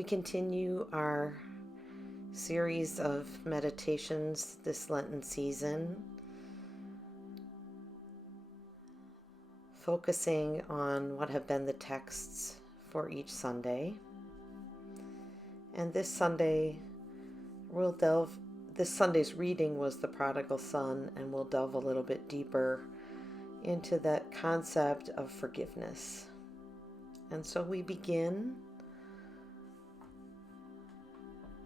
We continue our series of meditations this Lenten season, focusing on what have been the texts for each Sunday. And this Sunday, this Sunday's reading was the Prodigal Son, and we'll delve a little bit deeper into that concept of forgiveness. And so we begin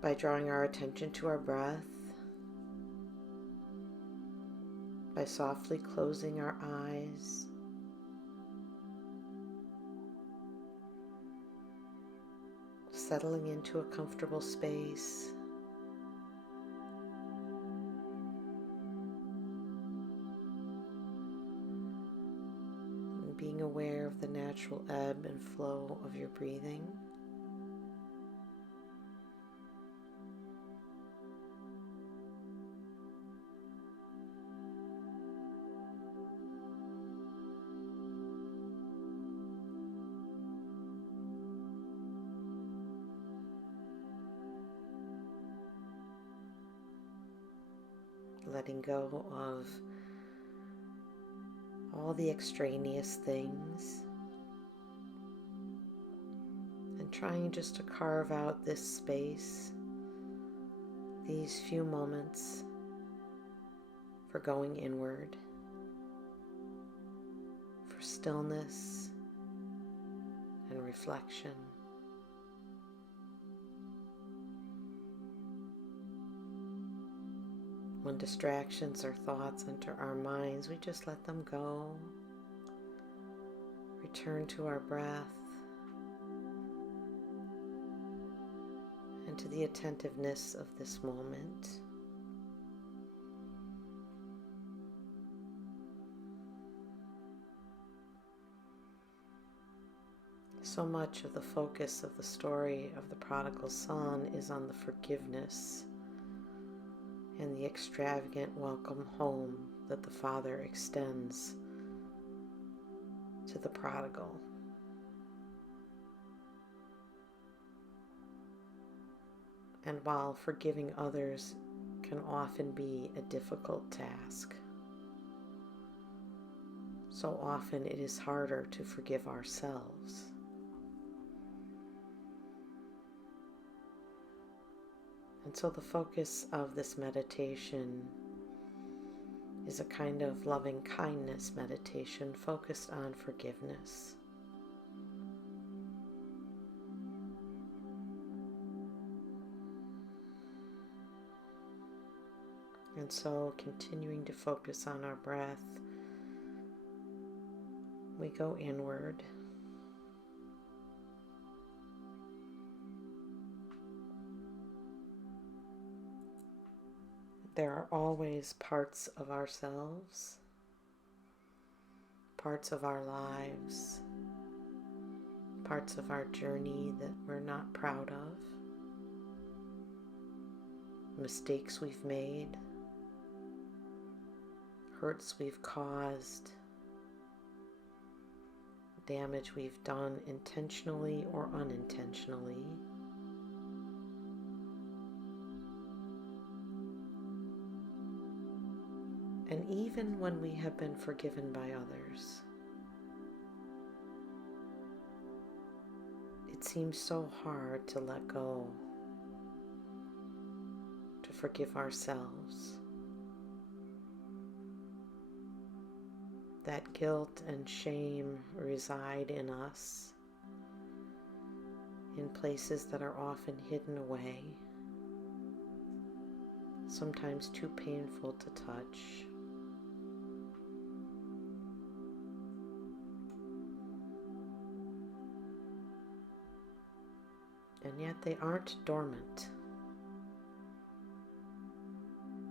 by drawing our attention to our breath, by softly closing our eyes, settling into a comfortable space, and being aware of the natural ebb and flow of your breathing. Letting go of all the extraneous things and trying just to carve out this space, these few moments for going inward, for stillness and reflection. When distractions or thoughts enter our minds, we just let them go. Return to our breath and to the attentiveness of this moment. So much of the focus of the story of the prodigal son is on the forgiveness and the extravagant welcome home that the Father extends to the prodigal. And while forgiving others can often be a difficult task, so often it is harder to forgive ourselves. And so the focus of this meditation is a kind of loving kindness meditation focused on forgiveness. And so continuing to focus on our breath, we go inward. There are always parts of ourselves, parts of our lives, parts of our journey that we're not proud of, mistakes we've made, hurts we've caused, damage we've done intentionally or unintentionally. And even when we have been forgiven by others, it seems so hard to let go, to forgive ourselves. That guilt and shame reside in us in places that are often hidden away, sometimes too painful to touch. And yet they aren't dormant.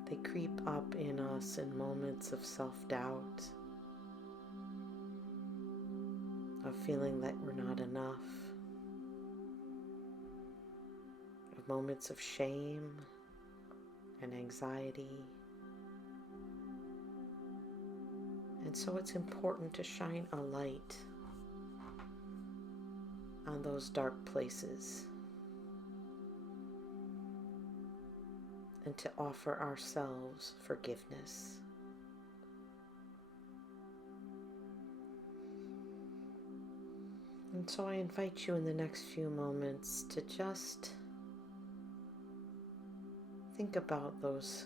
They creep up in us in moments of self-doubt, of feeling that we're not enough, of moments of shame and anxiety. And so it's important to shine a light on those dark places, and to offer ourselves forgiveness. And so I invite you in the next few moments to just think about those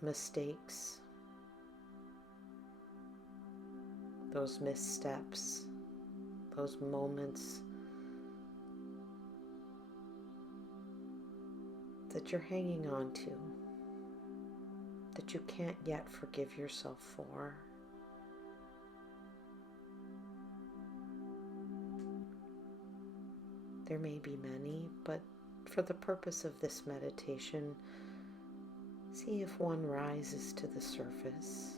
mistakes, those missteps, those moments that you're hanging on to, that you can't yet forgive yourself for. There may be many, but for the purpose of this meditation, see if one rises to the surface.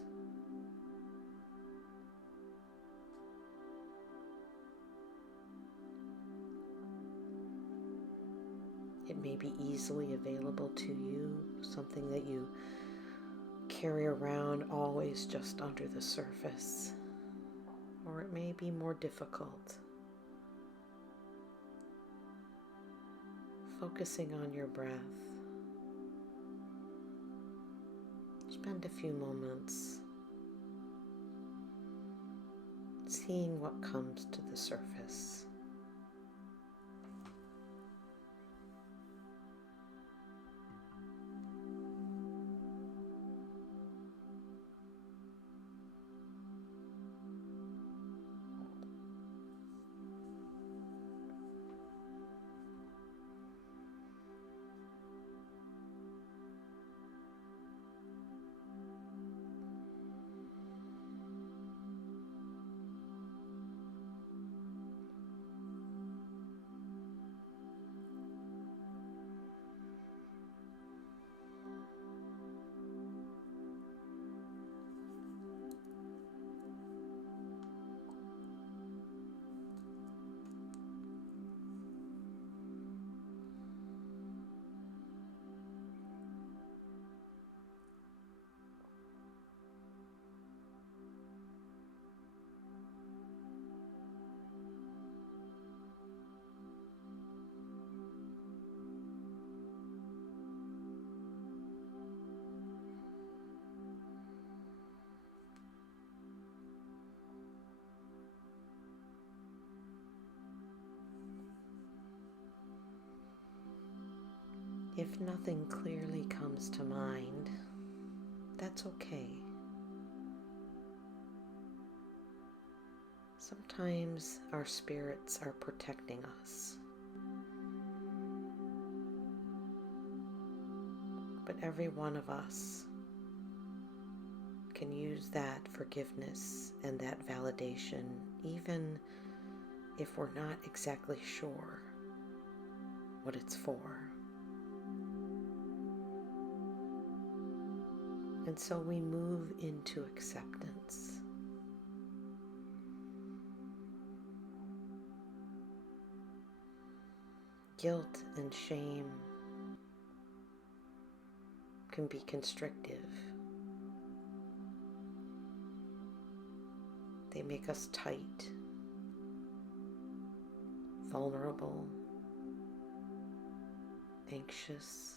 It may be easily available to you, something that you carry around always just under the surface, or it may be more difficult. Focusing on your breath. Spend a few moments seeing what comes to the surface. If nothing clearly comes to mind, that's okay. Sometimes our spirits are protecting us, but every one of us can use that forgiveness and that validation, even if we're not exactly sure what it's for. And so we move into acceptance. Guilt and shame can be constrictive. They make us tight, vulnerable, anxious.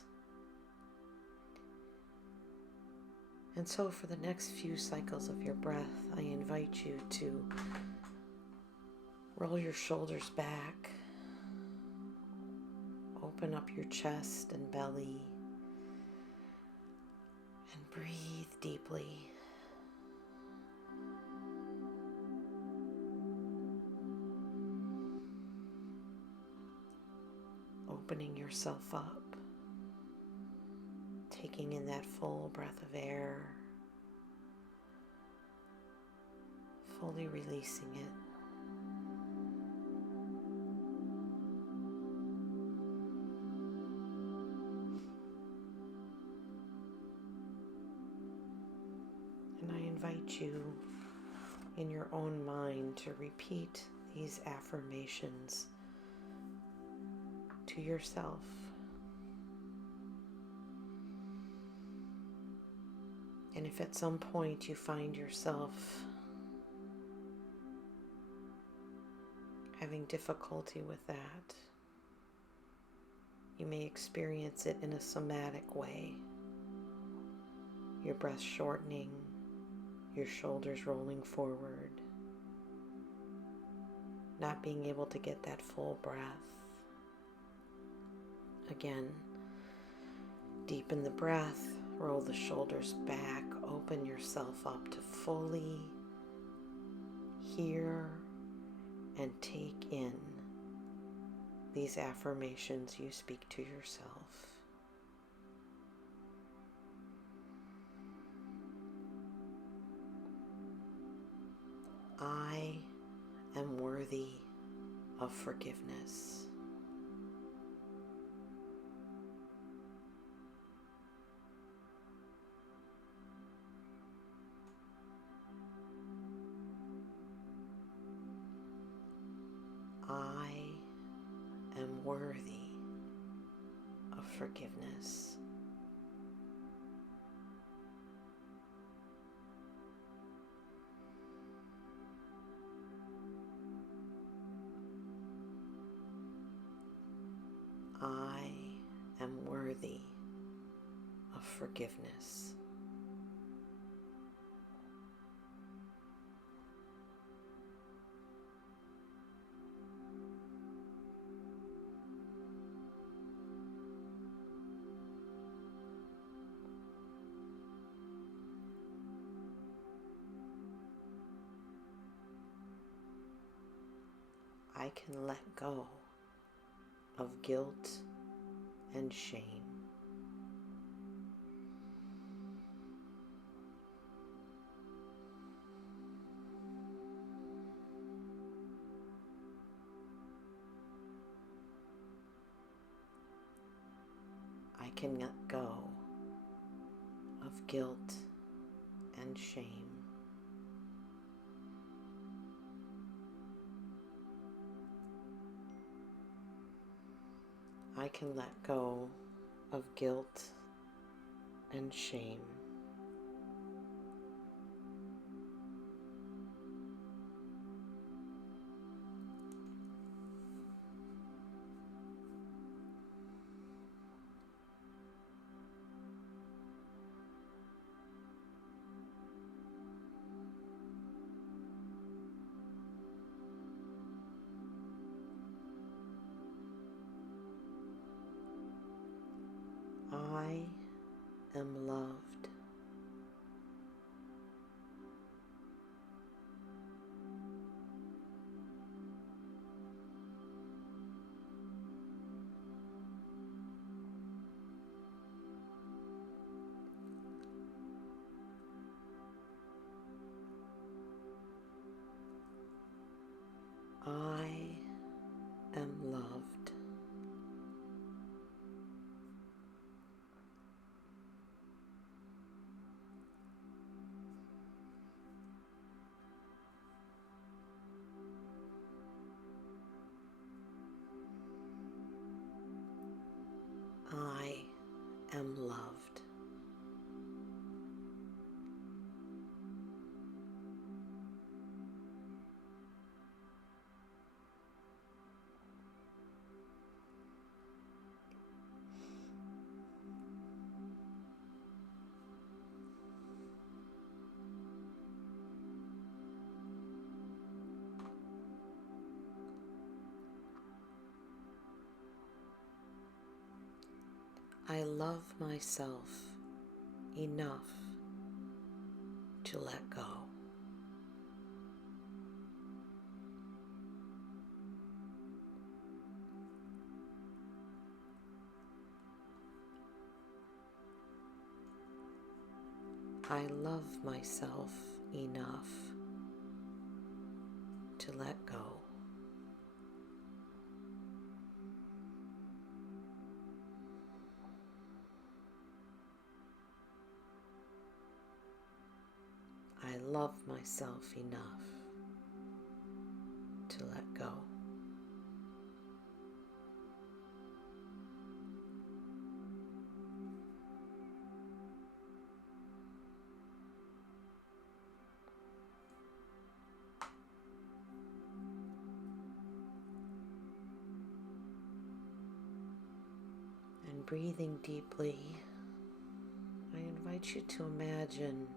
And so for the next few cycles of your breath, I invite you to roll your shoulders back, open up your chest and belly, and breathe deeply. Opening yourself up. Taking in that full breath of air, fully releasing it. And I invite you in your own mind to repeat these affirmations to yourself. And if at some point you find yourself having difficulty with that, You may experience it in a somatic way. Your breath shortening, your shoulders rolling forward, not being able to get that full breath. Again, deepen the breath, roll the shoulders back, open yourself up to fully hear and take in these affirmations you speak to yourself. I am worthy of forgiveness. I am worthy of forgiveness. I am worthy of forgiveness. I can let go of guilt and shame. I can let go of guilt and shame. I can let go of guilt and shame. I am loved. I am loved. I am loved. I love myself enough to let go. I love myself enough to let go. I love myself enough to let go. breathing deeply, I invite you to imagine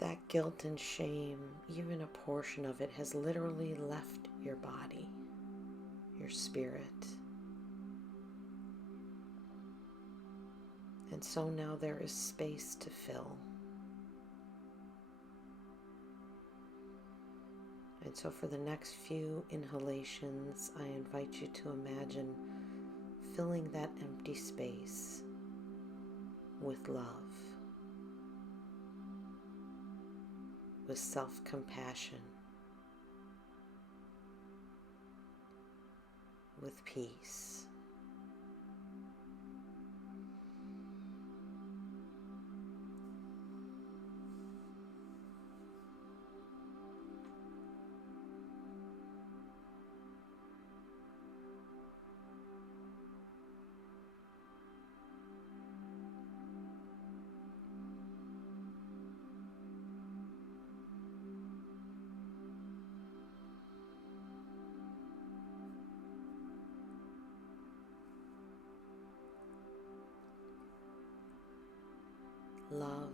that guilt and shame, even a portion of it, has literally left your body, your spirit. And so now there is space to fill. And so for the next few inhalations, I invite you to imagine filling that empty space with love, with self-compassion, with peace. Love,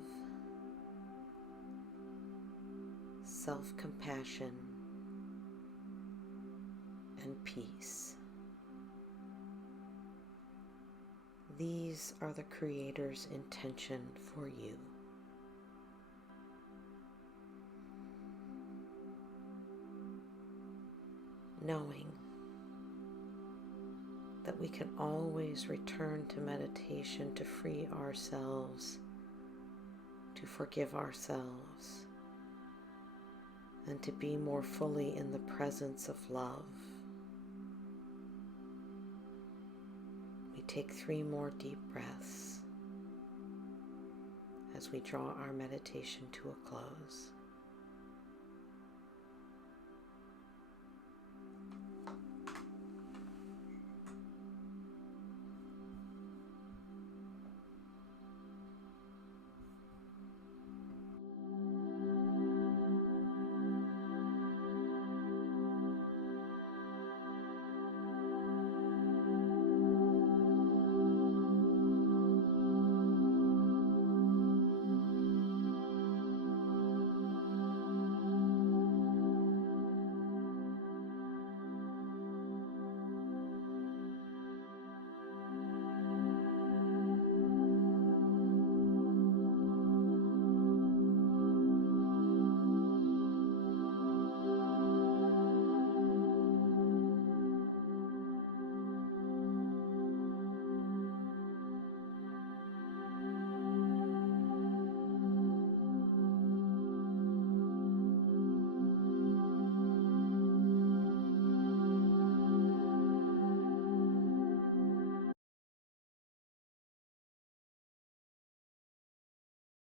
self-compassion, and peace. These are the Creator's intention for you. Knowing that we can always return to meditation to free ourselves, to forgive ourselves, and to be more fully in the presence of love. We take 3 more deep breaths as we draw our meditation to a close.